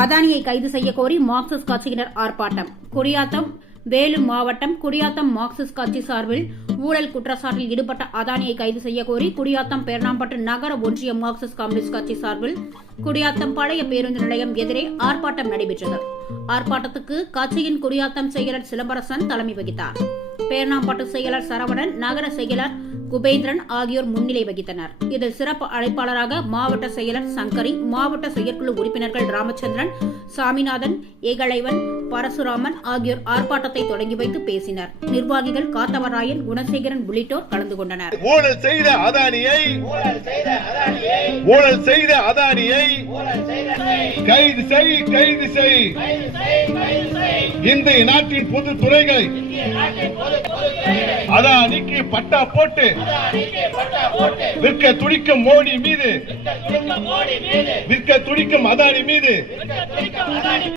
அதானியை கைது செய்ய கோரி மார்க்சிஸ்ட் கட்சியினர் ஆர்ப்பாட்டம். குடியாத்தம் வேலூர் மாவட்டம் குடியாத்தம் மார்க்சிஸ்ட் கட்சி சார்பில் ஊழல் குற்றச்சாட்டில் ஈடுபட்ட அதானியை கைது செய்ய கோரி குடியாத்தம் பேரணாம்பட்டு நகர ஒன்றிய மார்க்சிஸ்ட் கம்யூனிஸ்ட் கட்சி சார்பில் குடியாத்தம் பழைய பேருந்து நிலையம் எதிரே ஆர்ப்பாட்டம் நடைபெற்றது. ஆர்ப்பாட்டத்துக்கு கட்சியின் குடியாத்தம் செயலர் சிலம்பரசன் தலைமை வகித்தார். பேரணாம்பட்டு செயலர் சரவணன், நகர செயலர் குபேந்திரன் ஆகியோர் முன்னிலை வகித்தனர். இதில் சிறப்பு அழைப்பாளராக மாவட்ட செயலர் சங்கரி, மாவட்ட செயற்குழு உறுப்பினர்கள் ராமச்சந்திரன், சாமிநாதன், ஏகலைவன், பரசுராமன் ஆகியோர் ஆர்ப்பாட்டத்தை தொடங்கி வைத்து பேசினர். நிர்வாகிகள் காத்தவராயன், குணசேகரன் உள்ளிட்டோர் கலந்து கொண்டனர். ஊழல் செய்த அதானியை கைது செய். இந்திய நாட்டின் பொது துறைகளை அதானிக்கு பட்டா போட்டு விற்க துடிக்கும் மோடி மீது, விற்க துடிக்கும் அதானி மீது